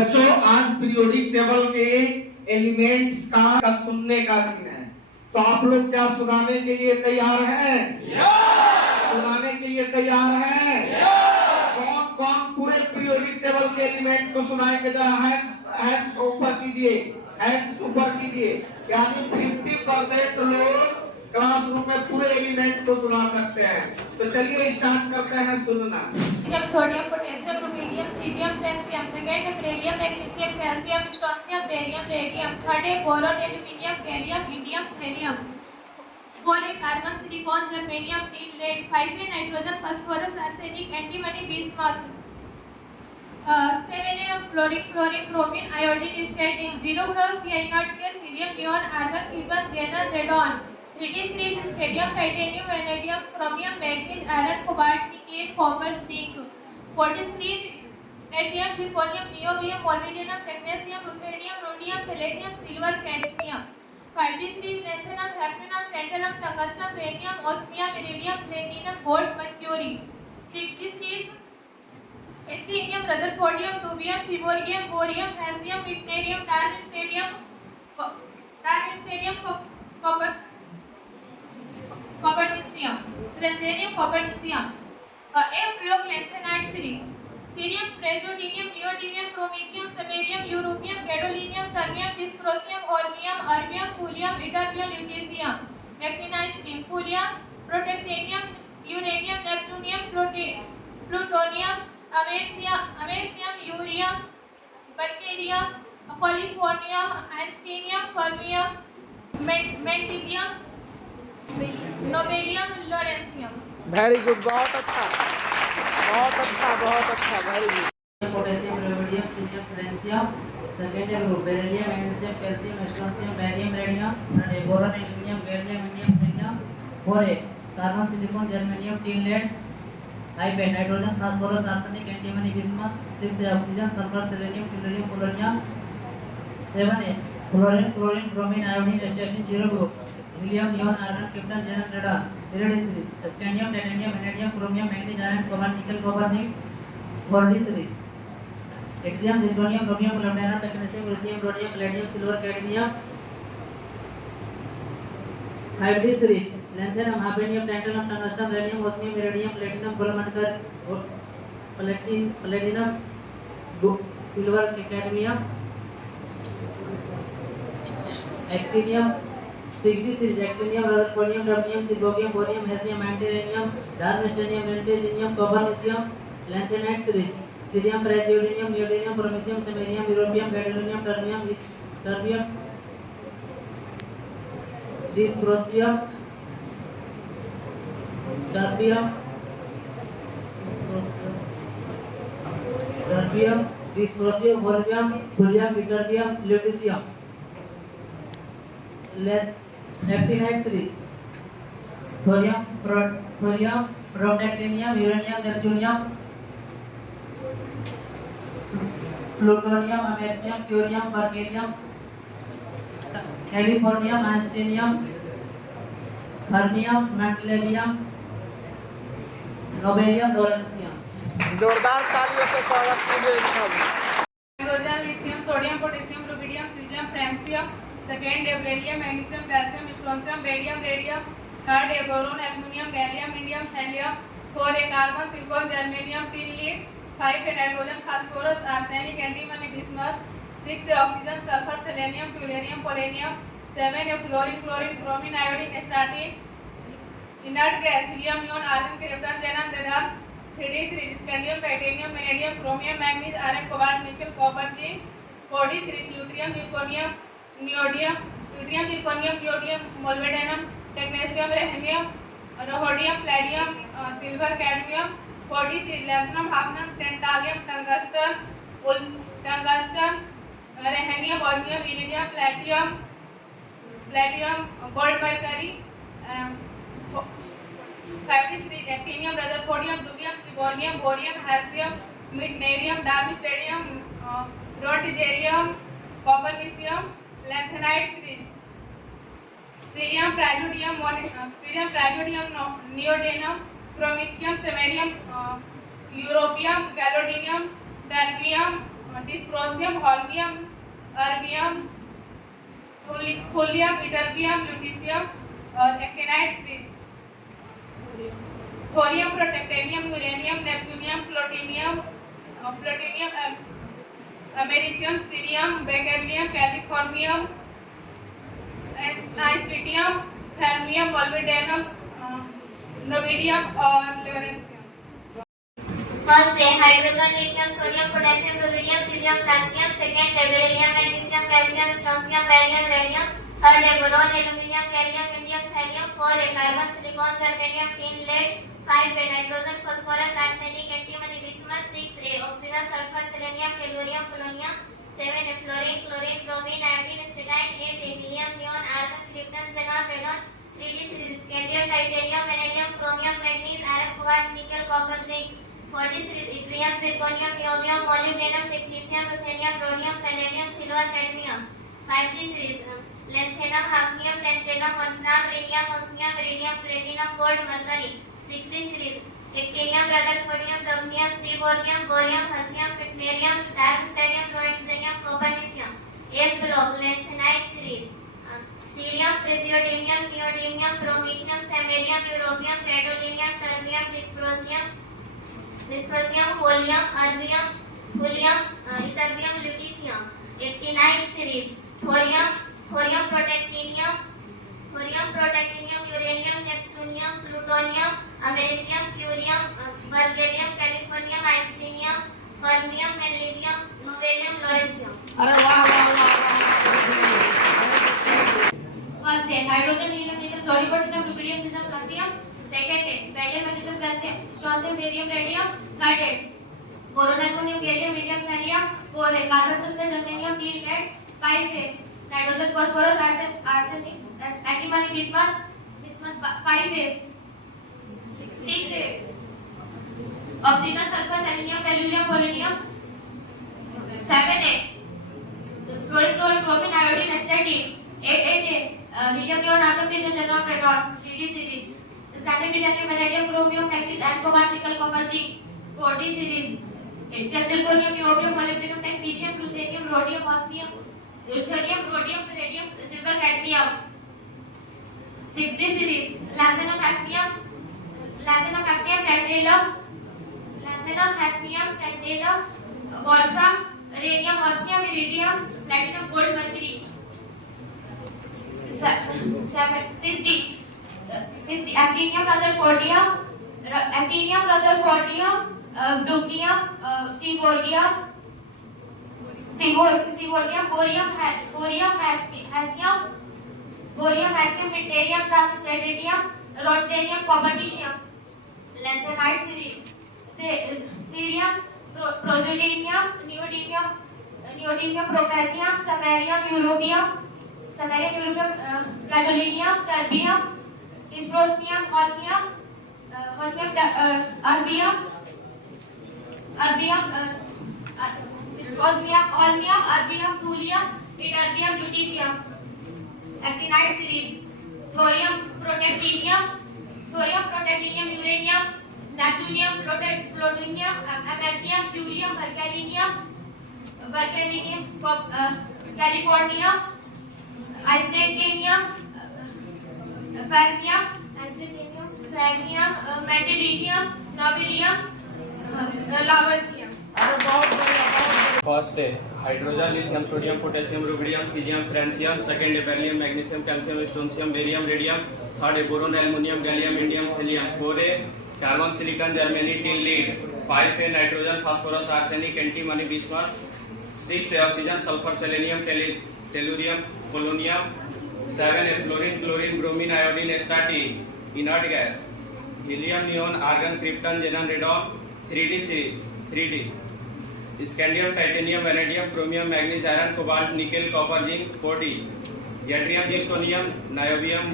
बच्चों आज periodic table के एलिमेंट्स का सुनने का दिन है, तो आप लोग क्या सुनाने के लिए तैयार हैं? सुनाने के लिए तैयार हैं? कौन कौन पूरे पीरियोडिक टेबल के एलिमेंट को सुनाएंगे? जरा हैंड्स ऊपर कीजिए, हैंड्स ऊपर कीजिए। यानी 50% लोग क्लासरूम में पूरे एलिमेंट को सुना सकते हैं। तो चलिए स्टार्ट करते हैं सुनना। Sodium, potassium, rubidium, caesium, francium. Second, beryllium, magnesium, calcium, strontium, barium, radium. Third, boron, aluminium, gallium, indium, helium. Four, carbon, silicon, germanium, tin, lead. 5, nitrogen, phosphorus, arsenic, antimony, bismuth. 7, fluorine, chlorine, bromine, iodine, astatine. 0 group, P0 के cerium, neon, argon, krypton, xenon, radon. 3D scandium, titanium, vanadium, chromium, manganese, iron, cobalt, nickel, copper, zinc. 43, yttrium, zirconium, niobium, molybdenum, technetium, ruthenium, rhodium, palladium, silver, cadmium. 53, lanthanum, hafnium, tantalum, tungsten, rhenium, osmium, iridium, platinum, gold, mercury. 63, actinium, rutherfordium, dubnium, seaborgium, bohrium, hassium, meitnerium, copernicium, roentgenium, copernicium. उपयोग lanthanide cerium, praseodymium, neodymium, promethium, samarium, europium, gadolinium, terbium, dysprosium, holmium, erbium, thulium, ytterbium, lutetium. मैग्नीनाइट cerium, thulium, protactinium, uranium, neptunium, plutonium, americium, curium, berkelium, californium, einsteinium, fermium, mendelevium, nobelium, lawrencium. Very good, बहुत अच्छा, बहुत अच्छा, बहुत अच्छा, very good. Potassium, rubidium, caesium, francium. Second group, beryllium, magnesium, calcium, strontium, barium, radium, boron, aluminium, gallium, indium, helium. 4, carbon, silicon, germanium, tin, lead. 5, nitrogen, phosphorus, arsenic, antimony, bismuth. 6, oxygen, sulphur, selenium, tellurium, polonium. 7, fluorine, chlorine, bromine, iodine, astatine. 0 group, helium, neon, argon, krypton, xenon, radon. 3D scandium, titanium, vanadium, chromium, manganese, iron, cobalt, nickel, copper, zinc. 4D yttrium, zirconium, chromium, molybdenum, technetium, ruthenium, rhodium, palladium, silver, cadmium. 5D lanthanum, hafnium, tantalum, tungsten, radium, osmium, iridium, platinum, gold, platinum, silver, cadmium. Actinium, 6D actinium, rutherfordium, terbium, seaborgium, bohrium, hassium, meitnerium, darmstadtium, roentgenium, copernicium. Lanthanide cerium, praseodymium, neodymium, promethium, samarium, europium, gadolinium, terbium, dysprosium, holmium, thulium, ytterbium, lutetium. Actinide thorium, protactinium, uranium, neptunium, plutonium, americium, curium, berkelium, californium, einsteinium, fermium, mendelevium, nobelium, lawrencium. जोरदार तालियों से स्वागत कीजिए इनका भी। Hydrogen, lithium, sodium, potassium, rubidium, caesium, francium. Second, beryllium, magnesium, calcium, strontium, barium, radium. Third, boron, aluminium, gallium, indium, helium. 4, carbon, silicon, germanium, tin, lead. 5, nitrogen, phosphorus, arsenic, antimony, bismuth. 6, oxygen, sulphur, selenium, tellurium, polonium. 7, fluorine, chlorine, bromine, iodine, astatine. Inert gas, helium, neon, argon, krypton, xenon, radon. 3D scandium, titanium, vanadium, chromium, manganese, iron, cobalt, nickel, copper, zinc. 4D yttrium, zirconium, niobium, molybdenum, technetium, rhodium, प्लेटियम, silver, cadmium. 4D lanthanum, hafnium, tantalum, tungsten, rhenium, ऑर्बियम, iridium, प्लेटियम, gold, mercury. 5D actinium, rutherfordium, dubnium, seaborgium, bohrium, hassium, meitnerium, darmstadtium, roentgenium, copernicium. Lanthanide cerium, praseodymium, neodymium, promethium, samarium, europium, gadolinium, terbium, dysprosium, holmium, erbium, thulium, ytterbium, lutetium और actinide series. Thorium, protactinium, uranium, neptunium, plutonium, americium, cerium, beryllium, californium, strontium, fermium, molybdenum, niobium और lawrencium. First है hydrogen, lithium, sodium, potassium, rubidium, caesium, francium. Second है beryllium, magnesium, calcium, strontium, barium, radium. Third है boron, aluminium, gallium, indium, thallium. Four है carbon, silicon, germanium, tin, lead. Five है nitrogen, phosphorus, arsenic, antimony, bismuth. Six है oxygen, sulphur, selenium, tellurium, polonium. Seven है fluorine, chlorine, bromine, iodine, astatine. Eight है helium, neon, argon, krypton, xenon, radon. 3D series scandium, titanium, vanadium, chromium, manganese, iron, cobalt, nickel, copper, zinc. 40 series yttrium, zirconium, niobium, molybdenum, technetium, ruthenium, rhodium, palladium, silver, cadmium. 50 series lanthanum, hafnium, tantalum, wolfram, radium, osmium, iridium, platinum, gold, mercury. 60 series actinium, rutherfordium, dubnium, seaborgium, bohrium, hassium, meitnerium, darmstadtium, roentgenium, copernicium. F block lanthanide series cerium, praseodymium, neodymium, promethium, samarium, europium, gadolinium, terbium, dysprosium, holmium, erbium, thulium, ytterbium, lutetium. Actinide series thorium, protactinium, uranium, neptunium, plutonium, americium, curium, berkelium, californium, einsteinium, fermium, mendelevium, nobelium, lawrencium. अरे वाह वाह वाह. First है hydrogen, helium, lithium, sodium, potassium, rubidium, caesium, francium. Second है beryllium, magnesium, calcium, strontium, barium, radium. Third है boron, aluminium, gallium, indium, thallium. Four है carbon, sulphur, germanium, tin, lead. Five है nitrogen, phosphorus, arsenic, antimony, bismuth. Five है. Six है oxygen, sulphur, selenium, tellurium, polonium. Seven है fluorine, chlorine, bromine, iodine, astatine. Eight है helium, neon, argon, pigeon, xenon, radon. 3D series standard uranium, vanadium, chromium, manganese, and cobalt, nickel, copper, zinc. 40 series zirconium, niobium, molybdenum, technetium, ruthenium, rhodium, osmium, uranium, rhodium, palladium, silver, cadmium. 60 series lanthanum, hafnium, tantalum, wolfram, radium, osmium, iridium, platinum, gold, mercury. 60 actinium, rutherfordium, dubnium, seaborgium, bohrium, hassium, meitnerium, darmstadtium, roentgenium, copernicium. Lanthanide series cerium, praseodymium, neodymium, promethium, samarium, europium, gadolinium, terbium, dysprosium, erbium, thulium, ytterbium, lutetium. Actinide series thorium, protactinium, uranium, neptunium, plutonium, americium, curium, berkelium, californium, einsteinium, fermium, mendelevium, nobelium, lawrencium. अरे बहुत बढ़िया. First है hydrogen, lithium, sodium, potassium, rubidium, caesium, francium. Second है beryllium, magnesium, calcium, strontium, barium, radium. Third है boron, aluminium, gallium, indium, thallium. Four है carbon, silicon, germanium, tin, lead. Five है nitrogen, phosphorus, arsenic, antimony, bismuth. Six है oxygen, sulphur, selenium, tellurium, polonium. Seven है fluorine, chlorine, bromine, iodine, astatine, inert gas. Helium, neon, argon, krypton, xenon, radon. 3D series 3D scandium, titanium, vanadium, chromium, manganese, iron, cobalt, nickel, copper, zinc. 40 yttrium, zirconium, niobium,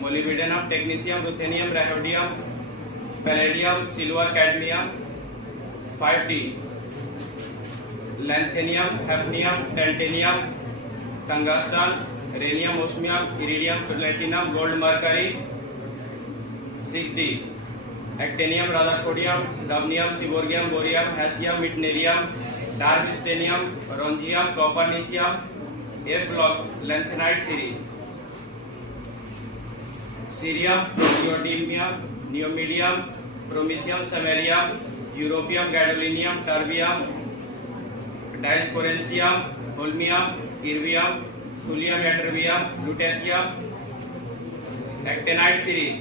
molybdenum, technetium, ruthenium, rhodium, palladium, silver, cadmium. 5D lanthanum, hafnium, tantalum, tungsten, rhenium, osmium, iridium, platinum, gold, mercury. 6D actinium, rutherfordium, dubnium, seaborgium, bohrium, hassium, meitnerium, darmstadtium, roentgenium, copernicium, F block lanthanide series, cerium, praseodymium, neodymium, promethium, samarium, europium, gadolinium, terbium, dysprosium, holmium, erbium, thulium, ytterbium, lutetium, actinide series,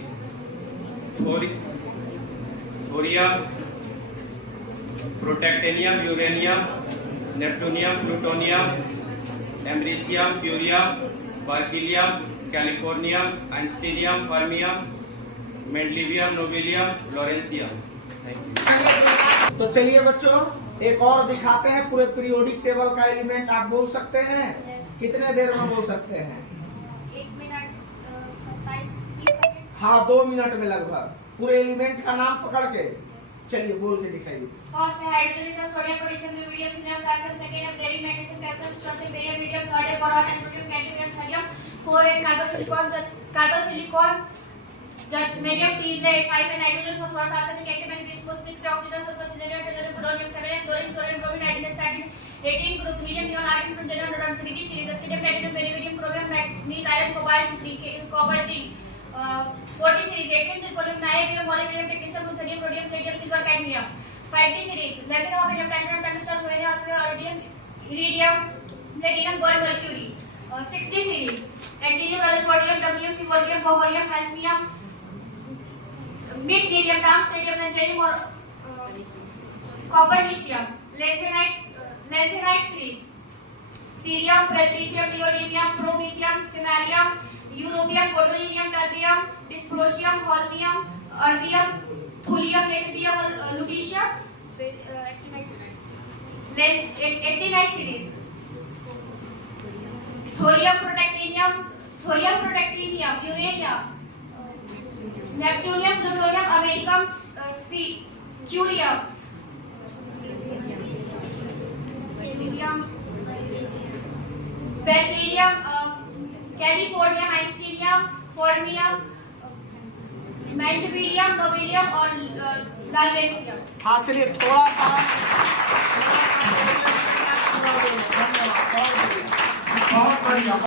thorium, protactinium, uranium, neptunium, plutonium, americium, curium, berkelium, californium, einsteinium, fermium, mendelevium, nobelium, lawrencium. तो चलिए बच्चों एक और दिखाते हैं पूरे periodic table का एलिमेंट। आप बोल सकते हैं? कितने देर में बोल सकते हैं? 1 मिनट 27-20 सेकंड। हाँ 2 मिनट में लगभग पूरे एलिमेंट का नाम पकड़ के चलिए बोल के दिखाइए। फर्स्ट है हाइड्रोजन, सोडियम, पोटेशियम, ल्यूबियम, सीलियम, कैल्शियम, सेकंड है barium, magnesium, calcium, strontium, barium, medium, third है boron, aluminium, gallium, thallium, four है कार्बोसिलिकॉन, जर्मेनियम, तीन है 5 है nitrogen, phosphorus, arsenic, active, magnesium, 6 है oxygen, sulphur, silicon, polonium, polonium, 7 है chlorine, chlorine, bromine, hydrogen, astatine, 18 group, helium, neon, argon, fusion, radon, 3D series, stadium, platinum, beryllium, chromium, manganese, iron, cobalt, copper, zinc, 40 सीरीज, 18 silicon, nitrogen, molybdenum, technetium, ruthenium, rhodium, प्लेटियम, silver, cadmium, 5D series, lanthanum, erbium, platinum, tungsten, fluorine, osmium, ऑर्डियम, iridium, platinum, gold, mercury, 60 series, actinium, rutherfordium, dubnium, seaborgium, bohrium, hassium, meitnerium, darmstadtium, roentgenium और copernicium, lanthanide series, cerium, praseodymium, neodymium, promethium, samarium, europium, gadolinium, terbium, dysprosium, holmium, erbium, thulium, नेक्टियम और lutetium, actinide series, thorium, protactinium, uranium, neptunium, plutonium, americium, curium, berkelium, californium, einsteinium, fermium, मैंडविलियम, नोबिलियम और लाल्वेंसियम। हाँ चलिए थोड़ा सा बहुत बढ़िया।